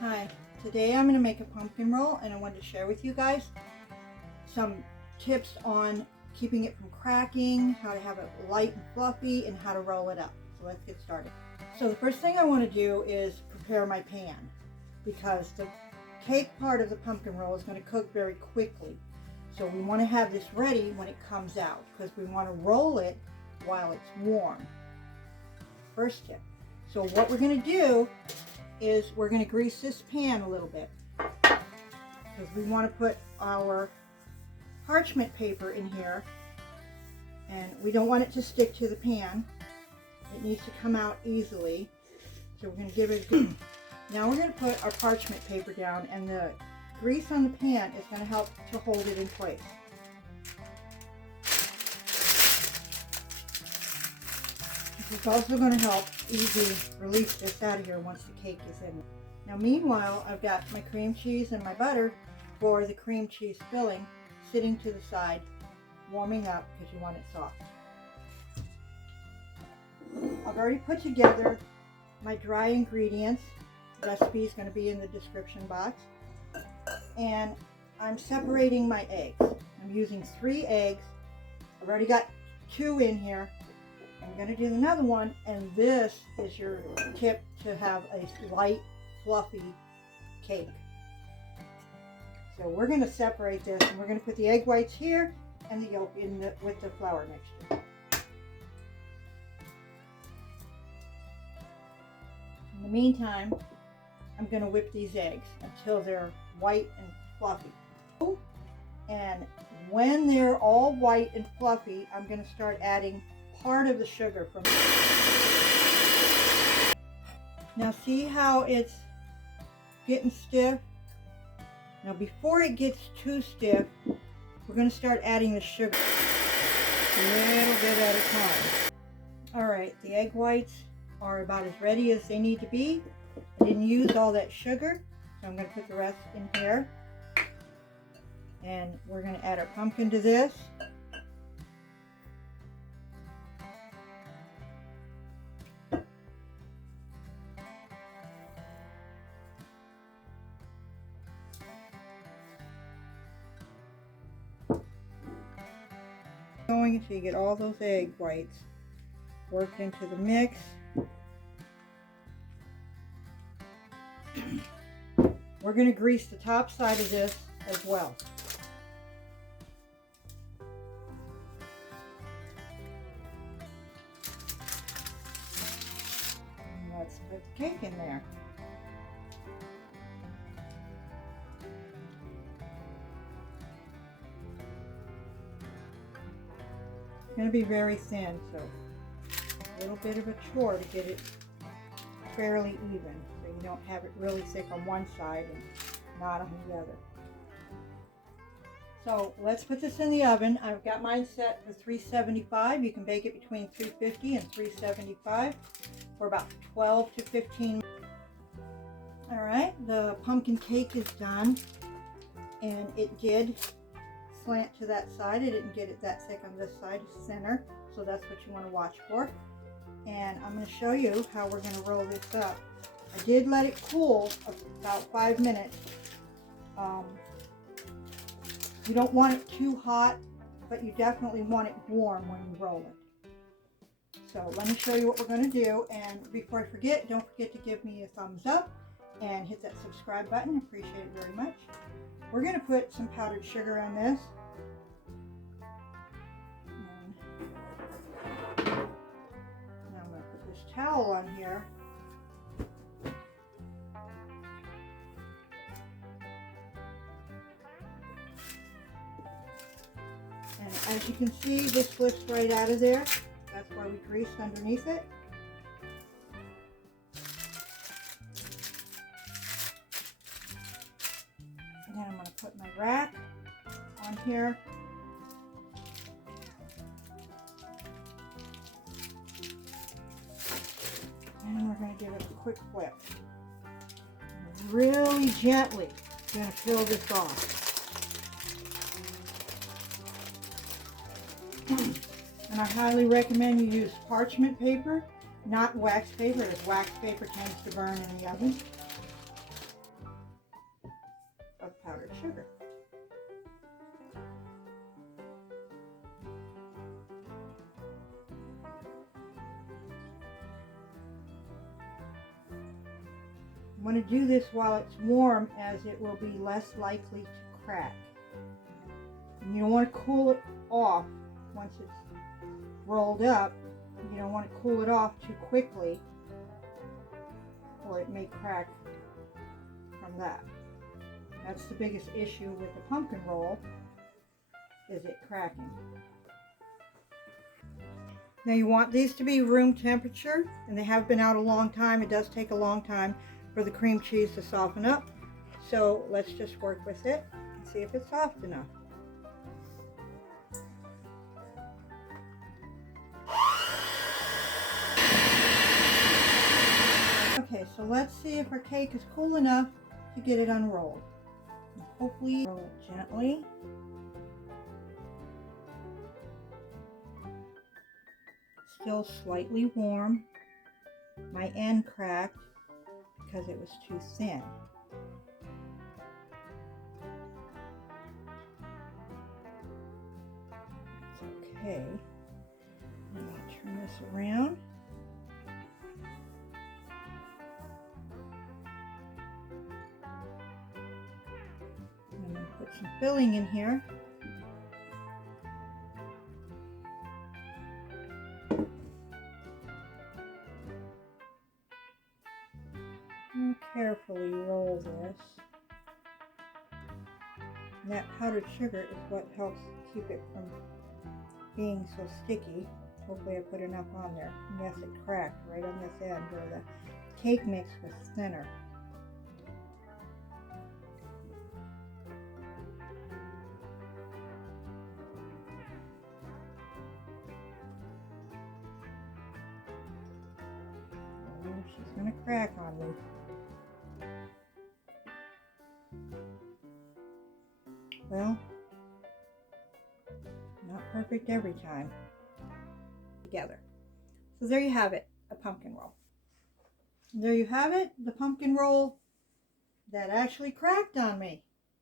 Hi, today I'm going to make a pumpkin roll, and I wanted to share with you guys some tips on keeping it from cracking, how to have it light and fluffy, and how to roll it up. So let's get started. So the first thing I want to do is prepare my pan, because the cake part of the pumpkin roll is going to cook very quickly. So we want to have this ready when it comes out, because we want to roll it while it's warm. First tip. So what we're going to do is we're going to grease this pan a little bit, because we want to put our parchment paper in here, and we don't want it to stick to the pan. It needs to come out easily. So we're going to give it a good... Now we're going to put our parchment paper down, and the grease on the pan is going to help to hold it in place. It's also going to help easily release this out of here once the cake is in. Now meanwhile, I've got my cream cheese and my butter for the cream cheese filling sitting to the side, warming up because you want it soft. I've already put together my dry ingredients. The recipe is going to be in the description box. And I'm separating my eggs. I'm using 3 eggs. I've already got 2 in here. I'm going to do another one, and this is your tip to have a light, fluffy cake. So we're going to separate this, and we're going to put the egg whites here and the yolk in with the flour mixture. In the meantime, I'm going to whip these eggs until they're white and fluffy. And when they're all white and fluffy, I'm going to start adding part of the sugar from it. Now see how it's getting stiff? Now before it gets too stiff, we're going to start adding the sugar a little bit at a time. Alright, the egg whites are about as ready as they need to be. I didn't use all that sugar, so I'm going to put the rest in here. And we're going to add our pumpkin to this. Going until you get all those egg whites worked into the mix. We're going to grease the top side of this as well. And let's put the cake in there. It's going to be very thin, so a little bit of a chore to get it fairly even, so you don't have it really thick on one side and not on the other. So let's put this in the oven. I've got mine set for 375. You can bake it between 350 and 375 for about 12 to 15 minutes. All right, the pumpkin cake is done, and it did slant to that side. I didn't get it that thick on this side, it's thinner, so that's what you want to watch for. And I'm going to show you how we're going to roll this up. I did let it cool about 5 minutes. You don't want it too hot, but you definitely want it warm when you roll it. So let me show you what we're going to do. And before I forget, don't forget to give me a thumbs up and hit that subscribe button. I appreciate it very much. We're going to put some powdered sugar on this. Now I'm going to put this towel on here. And as you can see, this slips right out of there. That's why we greased underneath it. And then I'm going to put my rack on here. And we're going to give it a quick whip. And really gently, I'm going to peel this off. And I highly recommend you use parchment paper, not wax paper, as wax paper tends to burn in the oven. You want to do this while it's warm, as it will be less likely to crack. And you don't want to cool it off once it's rolled up. You don't want to cool it off too quickly, or it may crack from that. That's the biggest issue with the pumpkin roll, is it cracking. Now you want these to be room temperature, and they have been out a long time. It does take a long time for the cream cheese to soften up. So let's just work with it and see if it's soft enough. Okay, so let's see if our cake is cool enough to get it unrolled. And hopefully roll it gently. Still slightly warm. My end cracked because it was too thin. It's okay. I'm going to turn this around. I'm going to put some filling in here. And carefully roll this. And that powdered sugar is what helps keep it from being so sticky. Hopefully I put enough on there. And yes, it cracked right on this end where the cake mix was thinner. Oh, she's gonna crack on me. Well, not perfect every time. Together. So there you have it, a pumpkin roll. And there you have it, the pumpkin roll that actually cracked on me.